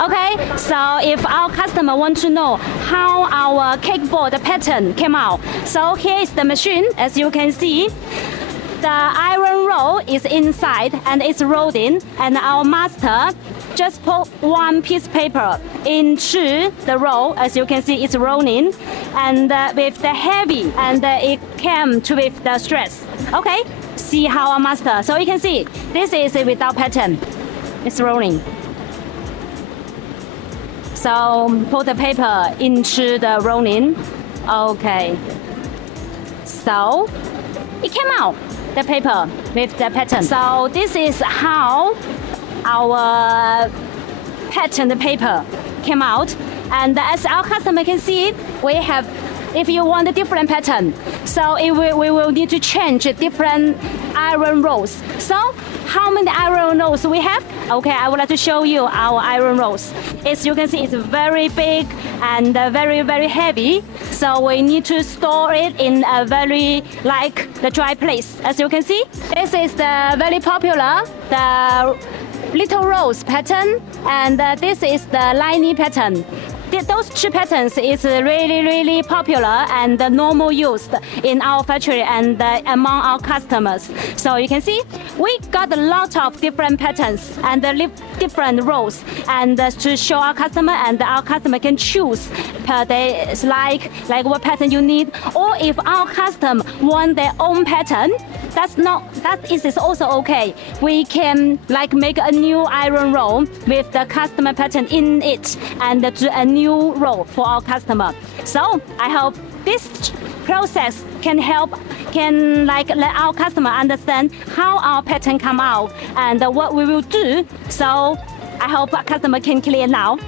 Okay, so if our customer wants to know how our cake board pattern came out, so here is the machine. As you can see, the iron roll is inside and it's rolled in, and our master just put one piece of paper into the roll. As you can see, it's rolling, and with the heavy, and it came to with the stress. Okay, see how our master. So you can see this is without pattern. It's rolling. So put the paper into the rolling. Okay. So it came out, the paper with the pattern. So this is how our pattern paper came out. And as our customer can see, we have, if you want a different pattern, so we will need to change different iron rolls. So how many iron rolls we have? Okay, I would like to show you our iron rolls. As you can see, it's very big and very, very heavy. So we need to store it in a very, like the dry place. As you can see, this is the very popular, the little rose pattern, and this is the lining pattern. Those two patterns is really, really popular and normal used in our factory and among our customers. So you can see we got a lot of different patterns and different rows, and to show our customer, and our customer can choose per day like what pattern you need. Or if our customer want their own pattern, that is also okay. We can like make a new iron roll with the customer pattern in it and do a new roll for our customer. So I hope this process can let our customer understand how our pattern come out and what we will do. So I hope our customer can clear now.